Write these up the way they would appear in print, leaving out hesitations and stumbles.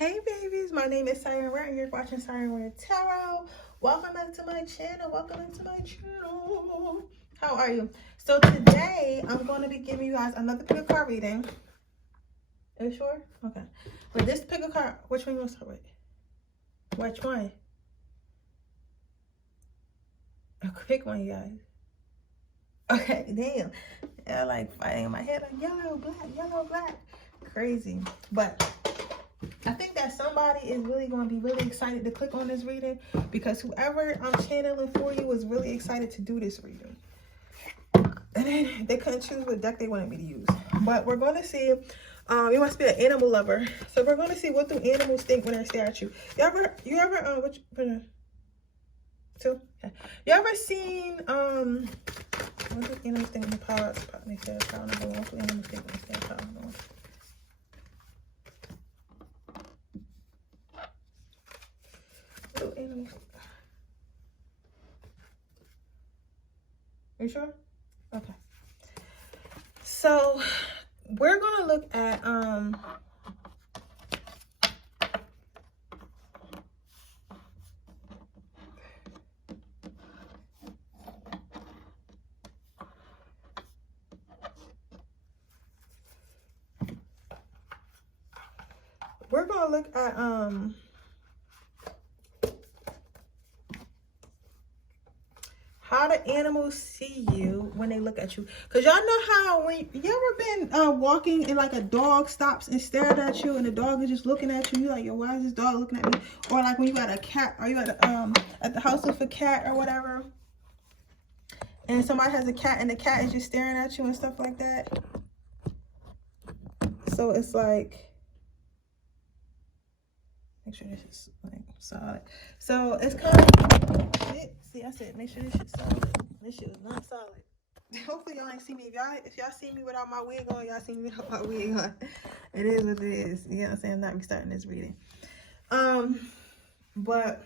Hey babies, my name is Siren Rare and you're watching Siren Rare Tarot. Welcome back to my channel. How are you? So today I'm going to be giving you guys another pick a card reading. Are you sure? Okay. But this pick a card, which one you want to start with? Which one? Pick one, you guys. Okay, damn. Yeah, like fighting in my head like yellow, black. Crazy. But I think that somebody is really going to be really excited to click on this reading because whoever I'm channeling for you is really excited to do this reading. And then they couldn't choose what deck they wanted me to use. But we're going to see, you must be an animal lover. So we're going to see what do animals think when they stare at you. You ever, two? Okay. You ever seen, what do animals think when the power they say power number one? What do animals think when they stare at power number one? Are you sure? Okay. So we're gonna look at how the animals see you when they look at you. Because y'all know how when you ever been walking and like a dog stops and stared at you and the dog is just looking at you. You're like, yo, why is this dog looking at me? Or like when you got a cat, or you at the house with a cat or whatever. And somebody has a cat and the cat is just staring at you and stuff like that. So it's like, make sure this is like solid. So it's kind of, see, I said make sure this shit's solid. This shit is not solid. Hopefully y'all ain't see me. If y'all see me without my wig on, y'all see me without my wig on. It is what it is. You know what I'm saying? I'm not restarting this reading. But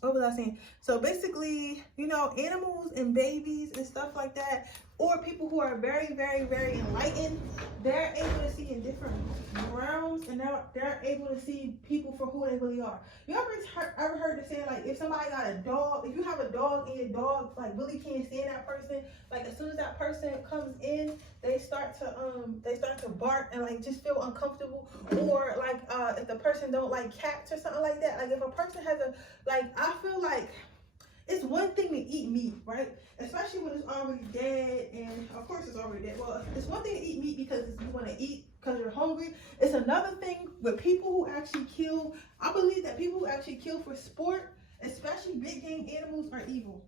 what was I saying? So basically, you know, animals and babies and stuff like that, or people who are very, very, very enlightened, they're able to see in different realms, and they're able to see people for who they really are. You ever heard the saying, like, if somebody got a dog, if you have a dog and your dog like really can't stand that person, like as soon as that person comes in, they start to bark and like just feel uncomfortable. Or like if the person don't like cats or something like that, like if a person has a, like, I feel like it's one thing to eat meat, right? Especially when it's already dead, and of course it's already dead. Well, it's one thing to eat meat because you want to eat because you're hungry. It's another thing with people who actually kill. I believe that people who actually kill for sport, especially big game animals, are evil.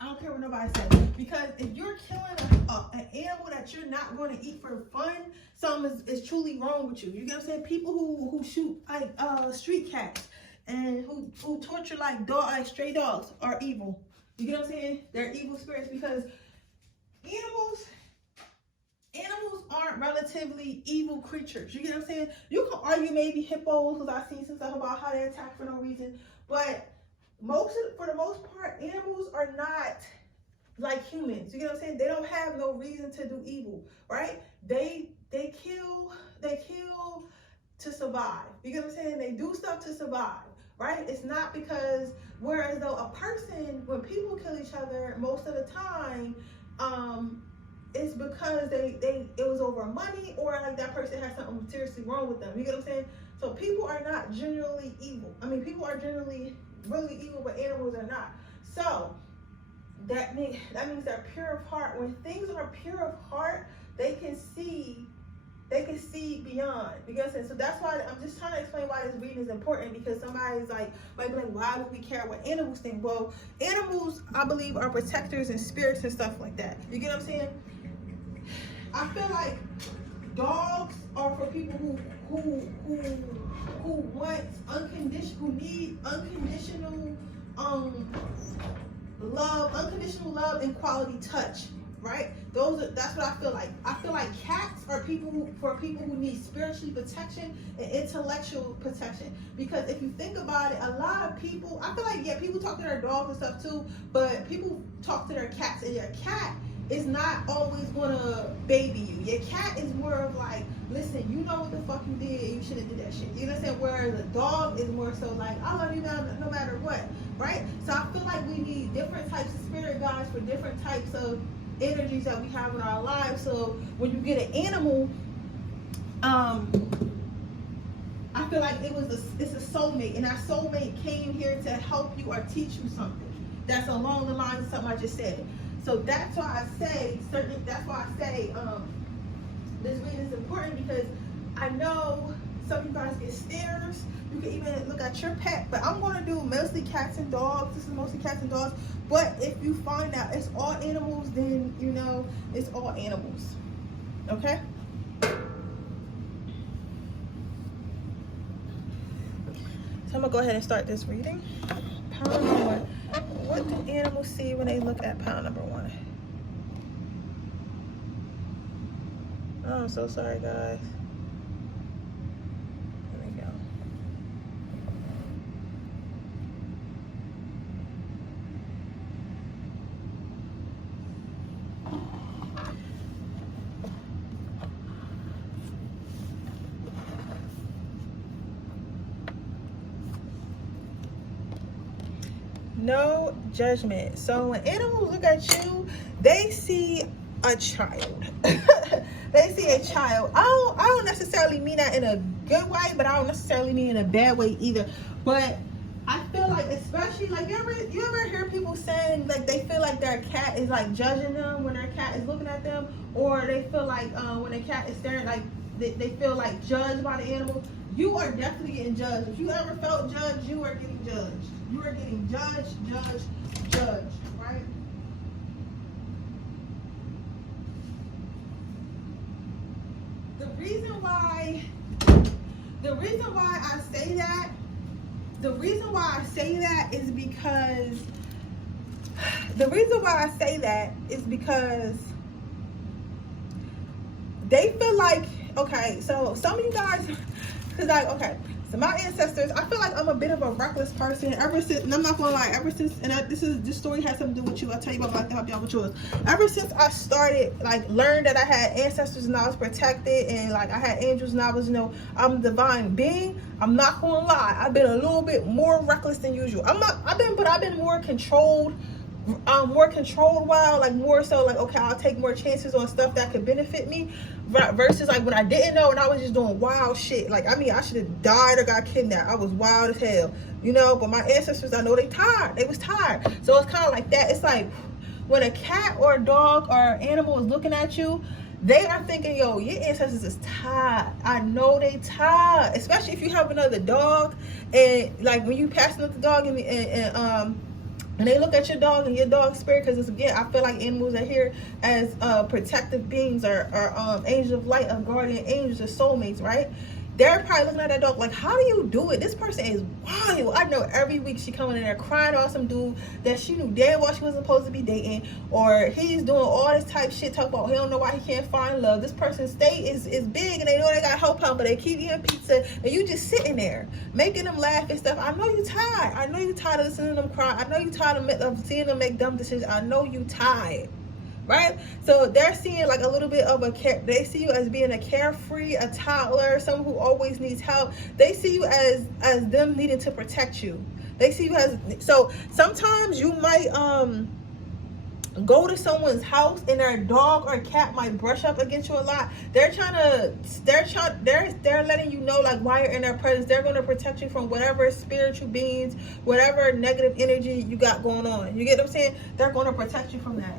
I don't care what nobody says. Because if you're killing an animal that you're not going to eat for fun, something is truly wrong with you. You get what I'm saying? People who shoot like street cats and who torture like stray dogs are evil. You get what I'm saying? They're evil spirits because animals aren't relatively evil creatures. You get what I'm saying? You can argue maybe hippos, because I've seen some stuff about how they attack for no reason. But for the most part, animals are not like humans. You get what I'm saying? They don't have no reason to do evil, right? They kill to survive. You get what I'm saying? They do stuff to survive, right? It's not because, whereas though a person, when people kill each other, most of the time, it's because it was over money, or like that person has something seriously wrong with them. You get what I'm saying? So people are not generally evil. I mean, people are generally really evil, but animals are not. So that means they're pure of heart. When things are pure of heart, they can see beyond. You get what I'm saying? So that's why I'm just trying to explain why this reading is important, because somebody's like, might be like, why would we care what animals think? Well, animals, I believe, are protectors and spirits and stuff like that. You get what I'm saying? I feel like dogs are for people who need unconditional love and quality touch, right? That's what I feel like. I feel like cats are for people who need spiritual protection and intellectual protection. Because if you think about it, a lot of people, I feel like, yeah, people talk to their dogs and stuff too, but people talk to their cats, and your cat is not always gonna baby you. Your cat is more of like listen, you know what the fuck you did, you shouldn't do that shit. You know what I'm saying? Whereas a dog is more so like, I love you no matter what, right? So I feel like we need different types of spirit guides for different types of energies that we have in our lives. So when you get an animal, I feel like it's a soulmate, and that soulmate came here to help you or teach you something that's along the lines of something I just said. So that's why I say this reading is important, because I know some of you guys get stares. You can even look at your pet, but I'm going to do mostly cats and dogs. This is mostly cats and dogs. But if you find out it's all animals, then you know it's all animals. Okay? So I'm going to go ahead and start this reading. Pound number 1. What do animals see when they look at pound number 1? Oh, I'm so sorry, guys. Here we go. No judgment. So when animals look at you, they see a child. They see a child. I don't necessarily mean that in a good way, but I don't necessarily mean in a bad way either. But I feel like, especially like you ever hear people saying like they feel like their cat is like judging them when their cat is looking at them, or they feel like when a cat is staring, like they feel like judged by the animal. You are definitely getting judged. If you ever felt judged, you are getting judged. You are getting judged, right? The reason why I say that is because they feel like, okay, so some of you guys, because like, okay, so my ancestors, I feel like I'm a bit of a reckless person ever since, and I'm not gonna lie, ever since, and this story has something to do with you. I'll tell you about my life to help you out with yours. Ever since I started, like, learned that I had ancestors and I was protected, and like I had angels and I was, you know, I'm a divine being, I'm not gonna lie, I've been a little bit more reckless than usual. I've been more controlled. Like more so like, okay, I'll take more chances on stuff that could benefit me, versus like when I didn't know and I was just doing wild shit. Like, I mean, I should have died or got kidnapped. I was wild as hell, you know. But my ancestors, I know they was tired. So it's kind of like that. It's like when a cat or a dog or an animal is looking at you, they are thinking, yo, your ancestors is tired. I know they tired, especially if you have another dog, and like when you passing up the dog and they look at your dog and your dog's spirit, because it's, again, I feel like animals are here as protective beings, or angels of light, or guardian angels, or soulmates, right? They're probably looking at that dog like, how do you do it? This person is wild. I know every week she coming in there crying about some dude that she knew damn well she wasn't supposed to be dating, or he's doing all this type shit, talk about he don't know why he can't find love. This person's state is big, and they know they got help out, but they keep eating pizza, and you just sitting there making them laugh and stuff. I know you tired. I know you tired of listening to them cry. I know you tired of seeing them make dumb decisions. I know you tired. Right? So they're seeing like a little bit of they see you as being a carefree, a toddler, someone who always needs help. They see you as them needing to protect you. They see you as, so sometimes you might go to someone's house and their dog or cat might brush up against you a lot. They're letting you know, like, while you're in their presence, they're going to protect you from whatever spiritual beings, whatever negative energy you got going on. You get what I'm saying? They're going to protect you from that.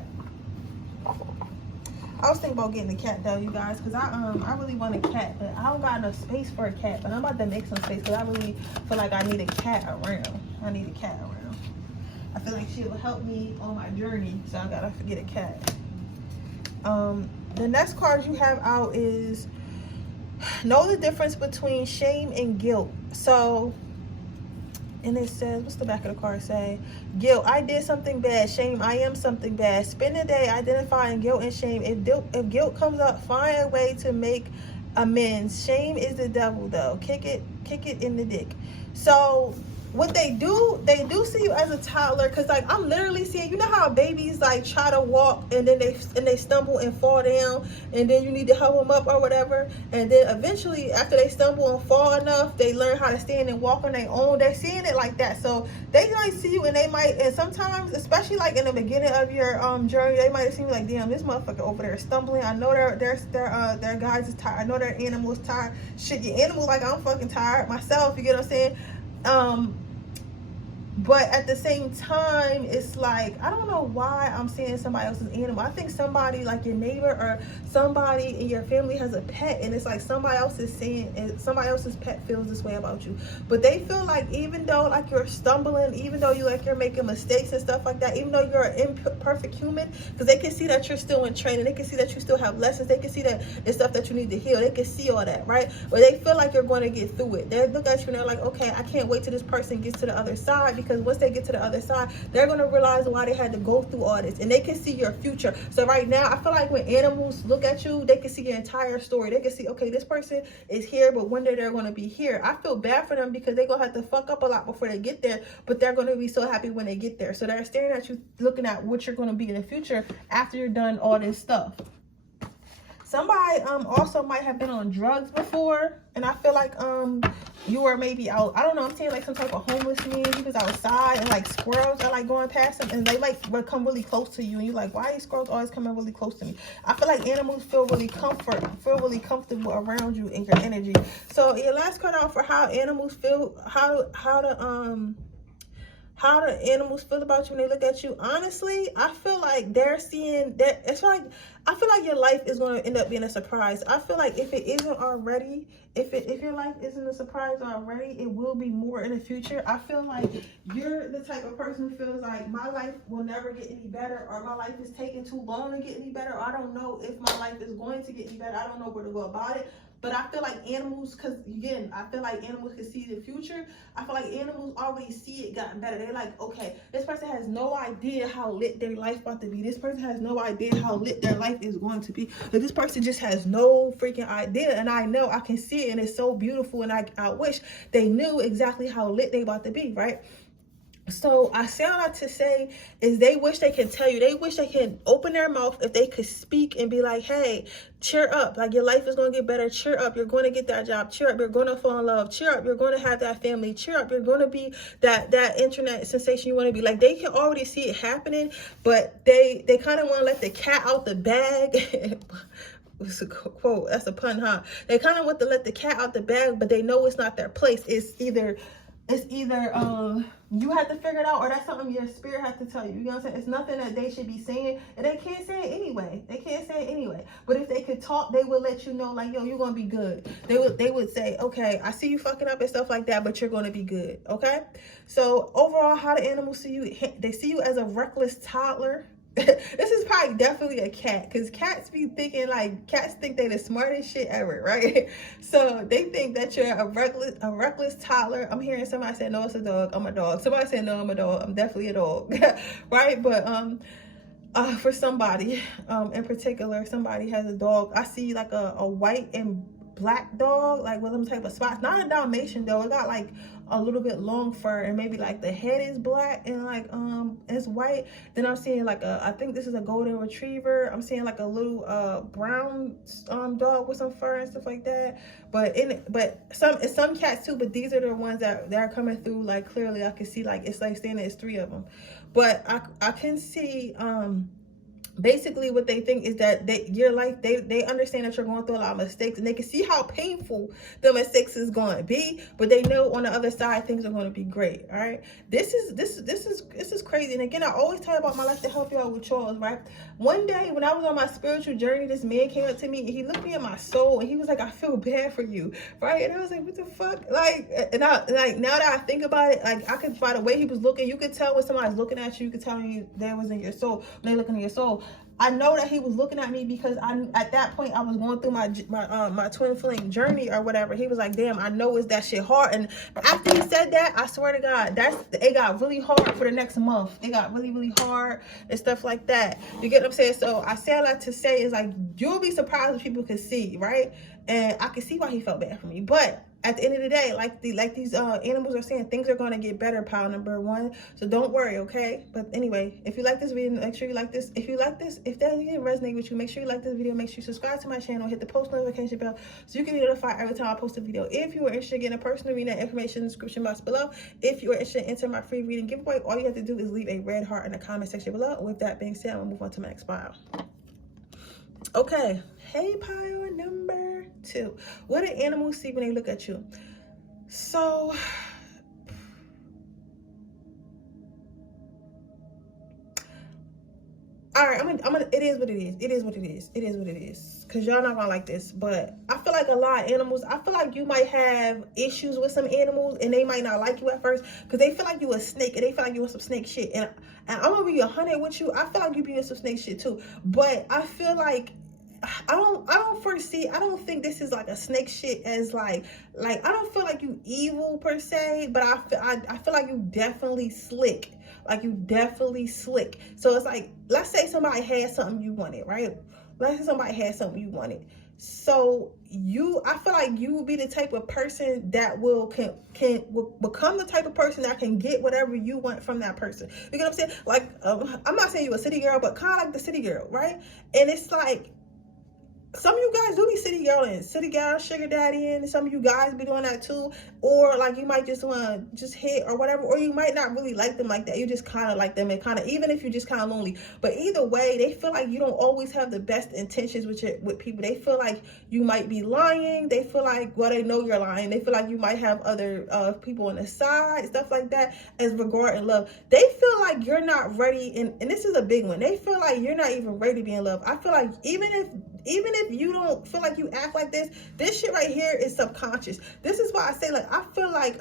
I was thinking about getting a cat though, you guys, because I really want a cat, but I don't got enough space for a cat. But I'm about to make some space, because I really feel like I need a cat around. I feel like she will help me on my journey, so I gotta get a cat. The next card you have out is know the difference between shame and guilt. So, and it says, what's the back of the card say? Guilt, I did something bad. Shame, I am something bad. Spend the day identifying guilt and shame. If guilt comes up, find a way to make amends. Shame is the devil, though. Kick it in the dick. So what they do see you as a toddler, because like I'm literally seeing, you know how babies like try to walk and then they stumble and fall down, and then you need to help them up or whatever, and then eventually after they stumble and fall enough, they learn how to stand and walk on their own. They're seeing it like that. So they might see you, and they might, and sometimes, especially like in the beginning of your journey, they might see you like, damn, this motherfucker over there stumbling. I know their guys is tired. I know their animal is tired. Shit, your animal, like I'm fucking tired myself. You get what I'm saying? But at the same time, it's like, I don't know why I'm seeing somebody else's animal. I think somebody like your neighbor or somebody in your family has a pet, and it's like somebody else is saying, and somebody else's pet feels this way about you. But they feel like even though like you're stumbling, even though you're making mistakes and stuff like that, even though you're an imperfect human, because they can see that you're still in training, they can see that you still have lessons, they can see that it's stuff that you need to heal, they can see all that, right? But they feel like you're going to get through it. They look at you and they're like, okay, I can't wait till this person gets to the other side, because once they get to the other side, they're going to realize why they had to go through all this, and they can see your future. So right now, I feel like when animals look at you, they can see your entire story. They can see, okay, this person is here, but one day they're going to be here. I feel bad for them because they're going to have to fuck up a lot before they get there, but they're going to be so happy when they get there. So they're staring at you, looking at what you're going to be in the future after you're done all this stuff. Somebody also might have been on drugs before, and I feel like you were maybe out, I don't know, I'm saying like some type of homeless man. You was outside and like squirrels are like going past them, and they like would come really close to you, and you're like, why are these squirrels always coming really close to me? I feel like animals feel really comfortable around you and your energy. So your last card out for how animals feel, how do animals feel about you when they look at you? Honestly, I feel like they're seeing that. It's like, I feel like your life is going to end up being a surprise. I feel like if it isn't already, if your life isn't a surprise already, it will be more in the future. I feel like you're the type of person who feels like my life will never get any better, or my life is taking too long to get any better, or I don't know if my life is going to get any better. I don't know where to go about it. But I feel like animals, because again, I feel like animals can see the future. I feel like animals already see it gotten better. They're like, okay, this person has no idea how lit their life about to be. This person has no idea how lit their life is going to be. But this person just has no freaking idea. And I know, I can see it, and it's so beautiful. And I wish they knew exactly how lit they about to be, right? So I say all that to say is they wish they can tell you, they wish they can open their mouth if they could speak and be like, hey, cheer up, like your life is going to get better, cheer up, you're going to get that job, cheer up, you're going to fall in love, cheer up, you're going to have that family, cheer up, you're going to be that internet sensation you want to be. Like, they can already see it happening, but they kind of want to let the cat out the bag. It's a quote, that's a pun, huh? They kind of want to let the cat out the bag, but they know it's not their place. It's either you have to figure it out, or that's something your spirit has to tell you. You know what I'm saying? It's nothing that they should be saying, and they can't say it anyway. They can't say it anyway. But if they could talk, they would let you know, like, yo, you're gonna be good. They would say, okay, I see you fucking up and stuff like that, but you're gonna be good. Okay. So overall, how do animals see you? They see you as a reckless toddler. This is probably definitely a cat, because cats be thinking, like, cats think they the smartest shit ever, right? So they think that you're a reckless toddler. I'm hearing somebody say, no, it's a dog. I'm a dog. Somebody said, no, I'm a dog. I'm definitely a dog. Right? But for somebody in particular, somebody has a dog. I see like a white and black dog, like with some type of spots. Not a Dalmatian though. It got like a little bit long fur, and maybe like the head is black and like it's white. Then I'm seeing like I think this is a golden retriever. I'm seeing like a little brown dog with some fur and stuff like that. But some cats too, but these are the ones that are coming through. Like, clearly I can see, like, it's like saying it's 3 of them. But I can see basically what they think is that your life, they understand that you're going through a lot of mistakes, and they can see how painful the mistakes is going to be, but they know on the other side things are going to be great. All right, this is crazy. And again, I always tell you about my life to help you out with Charles, right? One day when I was on my spiritual journey, this man came up to me and he looked me in my soul and he was like, I feel bad for you, right? And I was like, what the fuck? Like, and I, like, now that I think about it, like, I could, by the way he was looking, you could tell when somebody's looking at you, you could tell when they was in your soul, when they looking in your soul. I know that he was looking at me because at that point I was going through my twin flame journey or whatever. He was like, damn, I know it's that shit hard. And after he said that, I swear to God, it got really hard for the next month. It got really, really hard and stuff like that. You get what I'm saying? So I say a lot to say is, like, you'll be surprised if people can see, right? And I can see why he felt bad for me. But at the end of the day, like these animals are saying, things are going to get better, pile number one. So don't worry, okay? But anyway, if you like this video, make sure you like this. If that didn't resonate with you, make sure you like this video. Make sure you subscribe to my channel, hit the post notification bell so you can be notified every time I post a video. If you are interested in a personal reading, that information in the description box below. If you are interested in entering my free reading giveaway, all you have to do is leave a red heart in the comment section below. With that being said, I'm gonna move on to my next pile. Okay, hey, pile number 2. What do animals see when they look at you? So, all right, it is what it is. It is what it is. It is what it is. Because y'all not gonna like this. But I feel like a lot of animals, I feel like you might have issues with some animals and they might not like you at first because they feel like you a snake and they feel like you want some snake shit. And I'm gonna be 100 with you. I feel like you be in some snake shit too. But I feel like I don't think this is like a snake shit as like I don't feel like you evil per se, but I feel like you definitely slick. Like you definitely slick. So it's like, let's say somebody had something you wanted, right? Let's say somebody had something you wanted. So I feel like you will be the type of person that will become the type of person that can get whatever you want from that person. You know what I'm saying? Like, I'm not saying you a city girl, but kind of like the city girl, right? And it's like, some of you guys do be city girl, sugar daddy, and some of you guys be doing that too. Or like you might just want to just hit or whatever, or you might not really like them like that. You just kind of like them and kind of, even if you're just kind of lonely. But either way, they feel like you don't always have the best intentions with people. They feel like you might be lying. They feel like, well, they know you're lying. They feel like you might have other people on the side, stuff like that, as regard and love. They feel like you're not ready, and this is a big one. They feel like you're not even ready to be in love. I feel like even if you don't feel like you act like this shit right here is subconscious. This is why I say, like, I feel like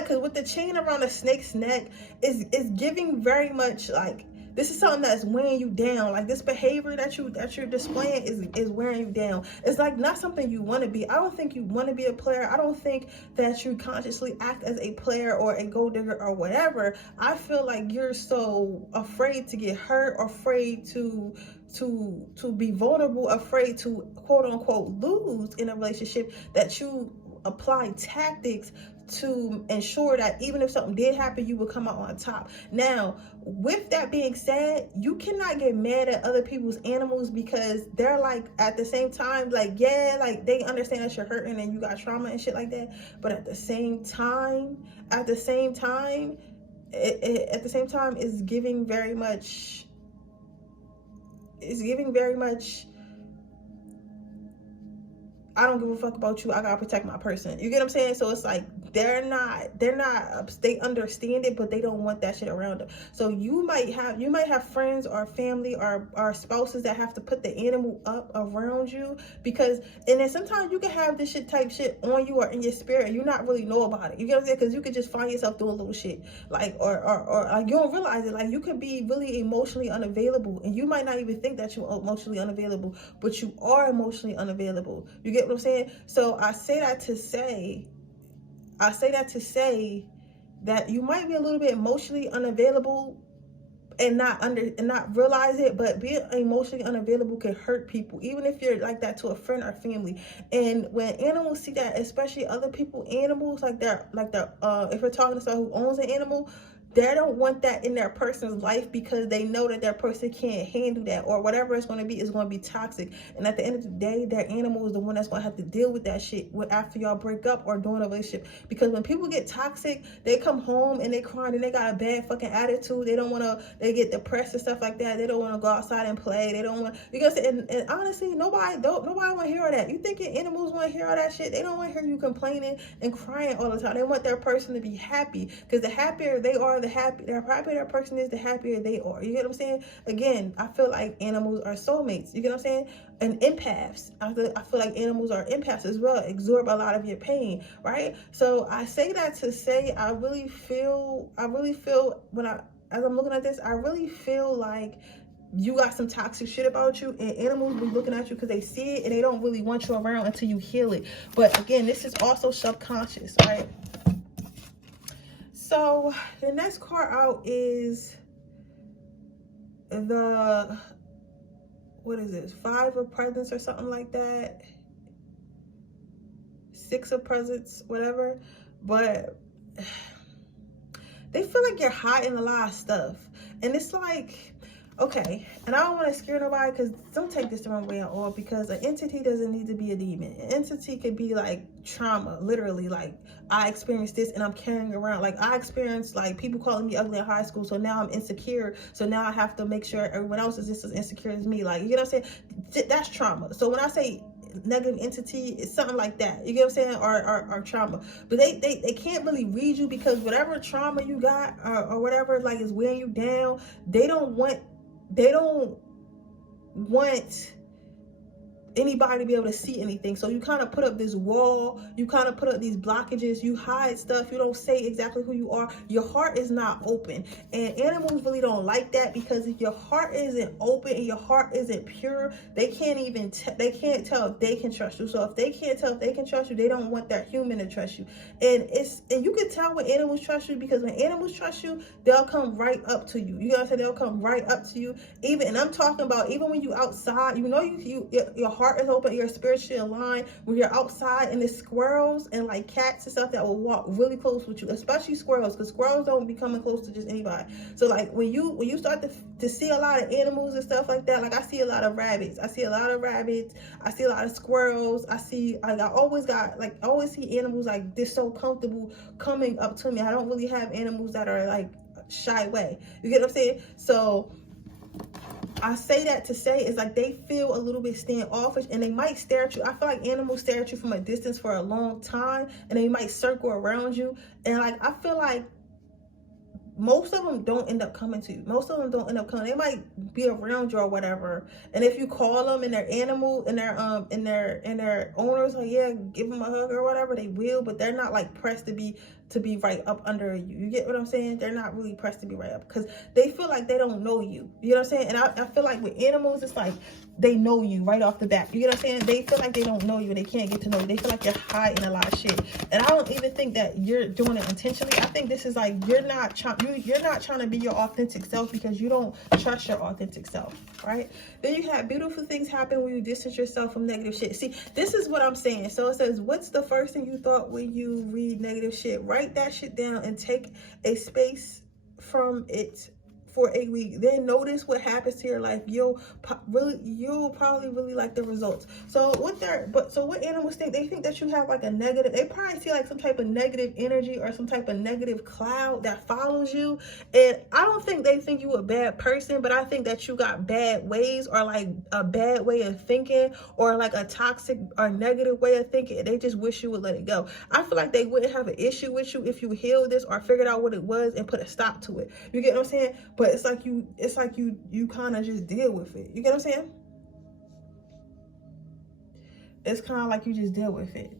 because with the chain around a snake's neck is giving very much like, this is something that's weighing you down. Like this behavior that you're displaying is wearing you down. It's like not something you want to be. I don't think you want to be a player. I don't think that you consciously act as a player or a gold digger or whatever. I feel like you're so afraid to get hurt, afraid to be vulnerable, afraid to quote unquote lose in a relationship, that you apply tactics to ensure that even if something did happen, you would come out on top. Now, with that being said, you cannot get mad at other people's animals because they're like, at the same time, like, yeah, like they understand that you're hurting and you got trauma and shit like that. But at the same time, it's giving very much, I don't give a fuck about you. I gotta protect my person. You get what I'm saying? So it's like they understand it, but they don't want that shit around them. So you might have friends or family or spouses that have to put the animal up around you because, and then sometimes you can have this type shit on you or in your spirit and you not really know about it. You get what I'm saying? Because you could just find yourself doing little shit like or like you don't realize it. Like you could be really emotionally unavailable and you might not even think that you're emotionally unavailable, but you are emotionally unavailable. You get what I'm saying? So I say that to say that you might be a little bit emotionally unavailable and not realize it, but being emotionally unavailable can hurt people, even if you're like that to a friend or family. And when animals see that, especially other people, animals, if we're talking to someone who owns an animal, they don't want that in their person's life because they know that their person can't handle that, or whatever it's going to be is going to be toxic. And at the end of the day, their animal is the one that's going to have to deal with that shit after y'all break up or during a relationship. Because when people get toxic, they come home and they crying and they got a bad fucking attitude. They don't want to, they get depressed and stuff like that. They don't want to go outside and play. They don't want, because, and honestly, nobody want to hear all that. You think your animals want to hear all that shit? They don't want to hear you complaining and crying all the time. They want their person to be happy, because the happier they are, the happier their person is, the happier they are. You get what I'm saying? Again, I feel like animals are soulmates. You get what I'm saying? And empaths. I feel like animals are empaths as well, absorb a lot of your pain, right? So I say that to say I really feel as I'm looking at this, I really feel like you got some toxic shit about you, and animals be looking at you because they see it and they don't really want you around until you heal it. But again, this is also subconscious, right? So the next card out is the, what is this, 5 of Presents or something like that. Six of Presents, whatever. But they feel like you're hiding a lot of stuff. And it's like, okay, and I don't want to scare nobody, because don't take this the wrong way at all, because an entity doesn't need to be a demon. An entity could be like trauma, literally. Like, I experienced this and I'm carrying around. Like, I experienced like people calling me ugly in high school, so now I'm insecure. So now I have to make sure everyone else is just as insecure as me. Like, you know what I'm saying? That's trauma. So when I say negative entity, it's something like that, you get what I'm saying, or trauma. But they can't really read you, because whatever trauma you got, or whatever like is weighing you down, they don't want anybody to be able to see anything. So you kind of put up this wall, you kind of put up these blockages, you hide stuff, you don't say exactly who you are. Your heart is not open, and animals really don't like that, because if your heart isn't open and your heart isn't pure, they can't even they can't tell if they can trust you. So if they can't tell if they can trust you, they don't want that human to trust you. And you can tell when animals trust you, because when animals trust you, they'll come right up to you. You know what I'm saying? They'll come right up to you. And I'm talking about even when you outside, you know, your heart is open, you're spiritually aligned. When you're outside, and there's squirrels and like cats and stuff that will walk really close with you, especially squirrels, because squirrels don't be coming close to just anybody. So like when you start to see a lot of animals and stuff like that, like I see a lot of rabbits, I see a lot of squirrels, I always see animals like they're so comfortable coming up to me. I don't really have animals that are like shy away, you get what I'm saying? So I say that to say is like they feel a little bit standoffish, and they might stare at you. I feel like animals stare at you from a distance for a long time, and they might circle around you. And like I feel like most of them don't end up coming to you. Most of them don't end up coming. They might be around you or whatever. And if you call them and their animal and their owners, like, yeah, give them a hug or whatever, they will. But they're not like pressed to be right up under you. You get what I'm saying? They're not really pressed to be right up, because they feel like they don't know you. You know what I'm saying? And I feel like with animals, it's like they know you right off the bat. You get what I'm saying? They feel like they don't know you. They can't get to know you. They feel like you're hiding a lot of shit. And I don't even think that you're doing it intentionally. I think this is like you're not trying to be your authentic self, because you don't trust your authentic self, right? Then you have beautiful things happen when you distance yourself from negative shit. See, this is what I'm saying. So it says, what's the first thing you thought when you read negative shit? Write that shit down and take a space from it for a week. Then notice what happens to your life. You'll probably really like the results. So what animals think? They think that you have like a negative, they probably see like some type of negative energy or some type of negative cloud that follows you. And I don't think they think you a bad person, but I think that you got bad ways, or like a bad way of thinking, or like a toxic or negative way of thinking. They just wish you would let it go. I feel like they wouldn't have an issue with you if you healed this or figured out what it was and put a stop to it. You get what I'm saying? But it's like you kind of just deal with it. You get what I'm saying? It's kind of like you just deal with it.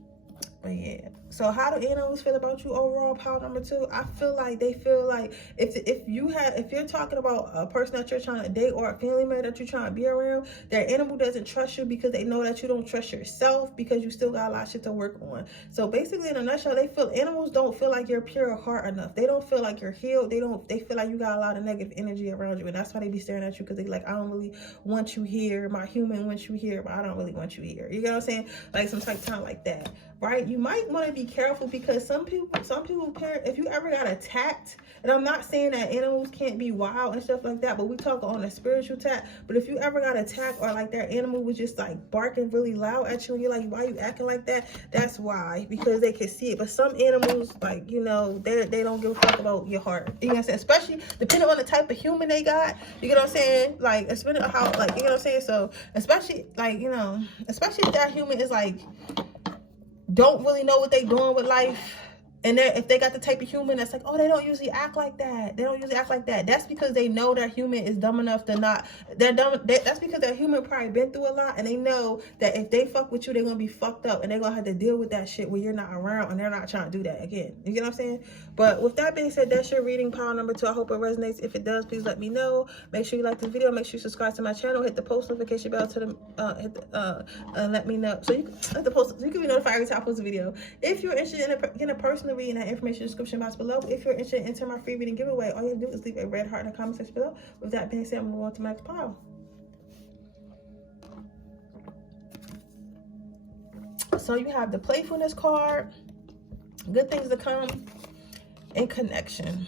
But yeah. So how do animals feel about you overall? Pile number 2. I feel like they feel like if you're talking about a person that you're trying to date, or a family member that you're trying to be around, their animal doesn't trust you because they know that you don't trust yourself, because you still got a lot of shit to work on. So basically, in a nutshell, animals don't feel like you're pure of heart enough. They don't feel like you're healed. They feel like you got a lot of negative energy around you, and that's why they be staring at you, because they like, I don't really want you here. My human wants you here, but I don't really want you here. You know what I'm saying? Like some type of time like that, right? You might want to be careful, because some people if you ever got attacked, and I'm not saying that animals can't be wild and stuff like that, but we talk on a spiritual attack. But if you ever got attacked, or like their animal was just like barking really loud at you, and you're like, why are you acting like that? That's why, because they can see it. But some animals, like, you know, they don't give a fuck about your heart. You know what I'm saying? Especially depending on the type of human they got. You get what I'm saying? Like, depending on how, like, you know what I'm saying? So especially like, you know, especially if that human is like, don't really know what they doing with life, and if they got the type of human that's like, oh, they don't usually act like that, that's because they know their human is dumb enough to not, that's because their human probably been through a lot, and they know that if they fuck with you, they're gonna be fucked up, and they're gonna have to deal with that shit when you're not around, and they're not trying to do that again. You get what I'm saying? But with that being said, that's your reading, pile number 2. I hope it resonates. If it does, please let me know. Make sure you like this video. Make sure you subscribe to my channel. Hit the post notification bell to let me know. So you can hit the post, so you can be notified every time I post a video. If you're interested in getting a personal reading, that information in the description box below. If you're interested in entering my free reading giveaway, all you have to do is leave a red heart in the comment section below. With that being said, I'm moving on to my next pile. So you have the playfulness card, good things to come, and connection.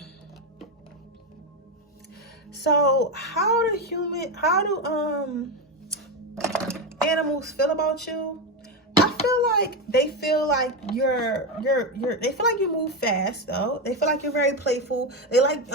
So how do animals feel about you? I feel like they feel like they feel like you move fast though. They feel like you're very playful. They like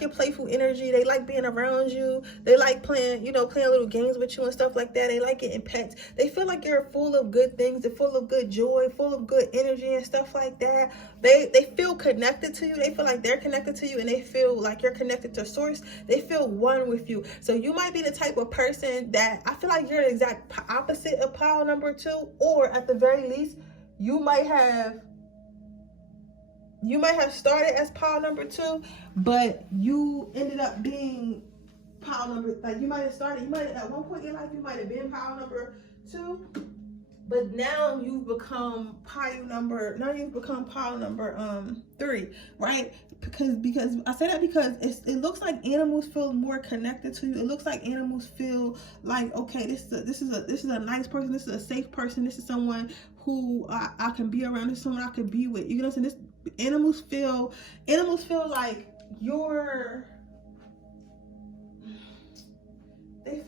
your playful energy. They like being around you. They like playing little games with you and stuff like that. They like getting pets. They feel like you're full of good things. They're full of good joy, full of good energy and stuff like that. They feel connected to you. They feel like they're connected to you, and they feel like you're connected to source. They feel one with you. So you might be the type of person that I feel like you're the exact opposite of pile number 2, or at the very least, you might have started as pile number 2, but you ended up being pile number, like you might have at one point in your life you might have been pile number 2, but now you've become pile number 3, right? Because I say that because it looks like animals feel more connected to you. It looks like animals feel like, okay, this is a nice person, this is a safe person, this is someone who I can be around, this is someone I can be with. You know what I'm saying? Animals feel like they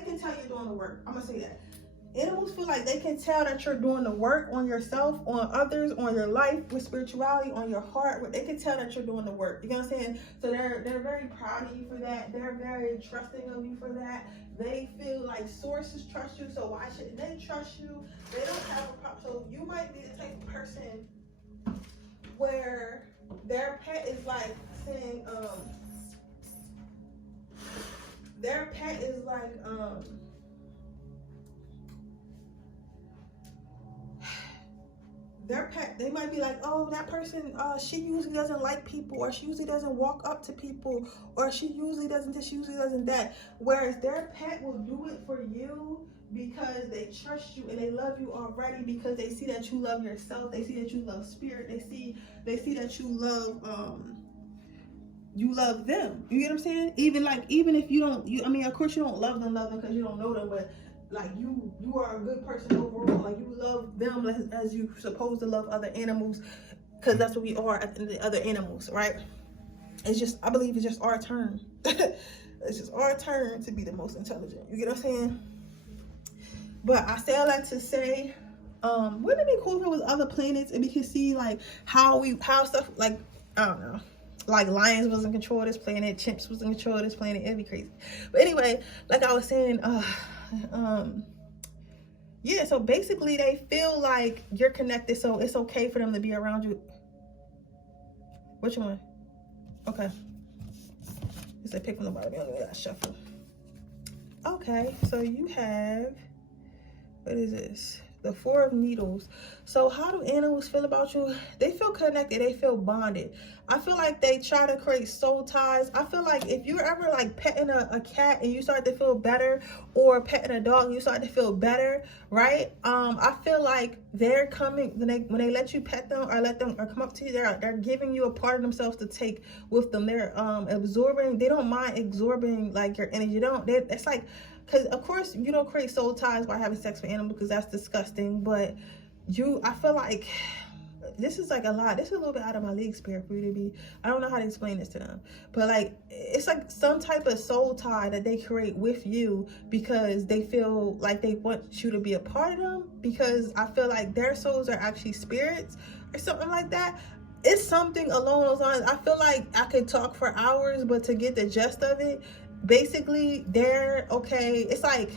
can tell you're doing the work. I'm gonna say that. Animals feel like they can tell that you're doing the work on yourself, on others, on your life, with spirituality, on your heart. They can tell that you're doing the work. You know what I'm saying? So they're very proud of you for that. They're very trusting of you for that. They feel like sources trust you, so why shouldn't they trust you? They don't have a problem. So you might be the type of person where their pet is like saying, their pet is like, their pet, they might be like, oh, that person, she usually doesn't like people, or she usually doesn't walk up to people, or she usually doesn't this, she usually doesn't that. Whereas their pet will do it for you because they trust you and they love you already, because they see that you love yourself, they see that you love spirit, they see that you love them. You get what I'm saying? Even if you don't, I mean, of course you don't love them because you don't know them, but like you are a good person overall. Like you love them as you supposed to love other animals, because that's what we are at the other animals, right? I believe it's just our turn. It's just our turn to be the most intelligent. You get what I'm saying? But I say all that to say, wouldn't it be cool if it was other planets and we could see like how stuff, like, I don't know, like lions was in control of this planet, chimps was in control of this planet. It'd be crazy. But anyway, like I was saying, yeah, so basically they feel like you're connected, so it's okay for them to be around you. Which one? Okay. It's a pick from the bottom. We gotta shuffle. Okay, so you have, what is this? The 4 of Needles. So how do animals feel about you? They feel connected. They feel bonded. I feel like they try to create soul ties. I feel like if you're ever like petting a cat and you start to feel better, or petting a dog and you start to feel better, right? I feel like they're coming when they let you pet them or come up to you. They're giving you a part of themselves to take with them. They're absorbing. They don't mind absorbing like your energy. It's like, because of course you don't create soul ties by having sex with animals, because that's disgusting. But I feel like this is like a lot. This is a little bit out of my league, spirit, for you to be. I don't know how to explain this to them, but like it's like some type of soul tie that they create with you, because they feel like they want you to be a part of them, because I feel like their souls are actually spirits or something like that. It's something along those lines. I feel like I could talk for hours, but to get the gist of it, basically they're okay. It's like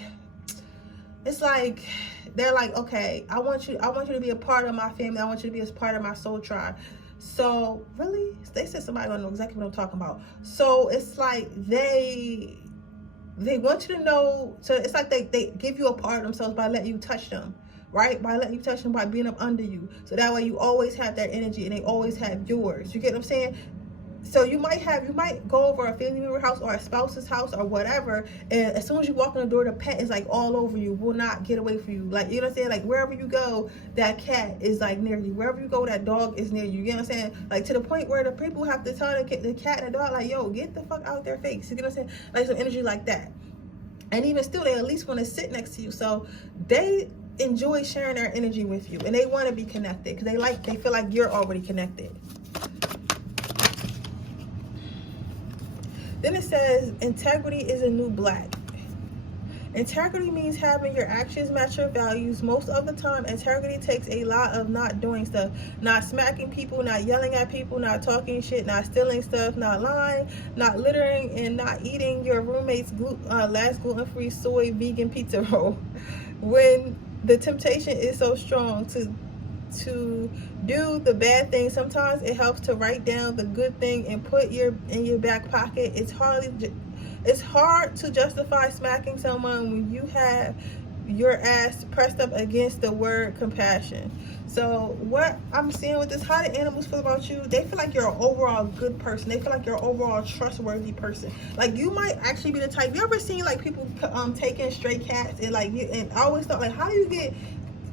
they're like, okay, I want you to be a part of my family. I want you to be a part of my soul tribe. So really, they said somebody don't know exactly what I'm talking about. So it's like they want you to know. So it's like they give you a part of themselves by letting you touch them, right? By letting you touch them, by being up under you. So that way you always have their energy and they always have yours. You get what I'm saying? So you might go over a family member house or a spouse's house or whatever, and as soon as you walk in the door, the pet is like all over you, will not get away from you. Like, you know what I'm saying? Like wherever you go, that cat is like near you. Wherever you go, that dog is near you. You know what I'm saying? Like to the point where the people have to tell the cat and the dog, like, yo, get the fuck out their face. You know what I'm saying? Like some energy like that. And even still, they at least want to sit next to you. So they enjoy sharing their energy with you, and they want to be connected because they feel like you're already connected. Then it says integrity is a new black. Integrity means having your actions match your values. Most of the time, integrity takes a lot of not doing stuff. Not smacking people, not yelling at people, not talking shit, not stealing stuff, not lying, not littering, and not eating your roommate's last gluten-free soy vegan pizza roll. When the temptation is so strong to do the bad thing, sometimes it helps to write down the good thing and put in your back pocket. It's hard to justify smacking someone when you have your ass pressed up against the word compassion. So what I'm seeing with this, how the animals feel about you, they feel like you're an overall good person. They feel like you're an overall trustworthy person. Like you might actually be the type, you ever seen like people taking stray cats and like and I always thought like, how do you get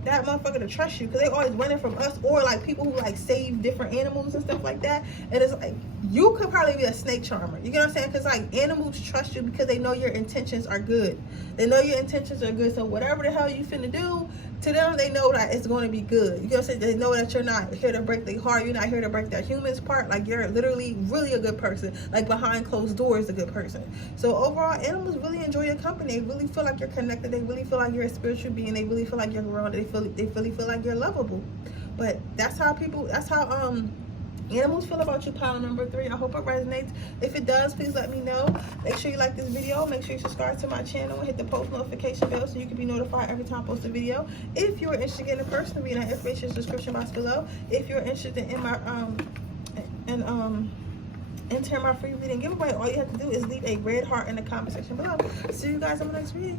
that motherfucker to trust you? Because they always running from us, or like people who like save different animals and stuff like that. And it's like you could probably be a snake charmer. You get what I'm saying? Because like animals trust you because they know your intentions are good. They know your intentions are good. So whatever the hell you finna do to them, they know that it's going to be good. You get what I'm saying? They know that you're not here to break their heart. You're not here to break their humans part. Like you're literally really a good person. Like behind closed doors, a good person. So overall, animals really enjoy your company. They really feel like you're connected. They really feel like you're a spiritual being. They really feel like you're grounded. They really feel like you're lovable. But that's how animals feel about you, pile number 3. I hope it resonates. If it does, please let me know. Make sure you like this video. Make sure you subscribe to my channel and hit the post notification bell so you can be notified every time I post a video. If you're interested in getting a personal reading, information in the description box below. If you're interested in my enter my free reading giveaway, all you have to do is leave a red heart in the comment section below. See you guys in the next reading.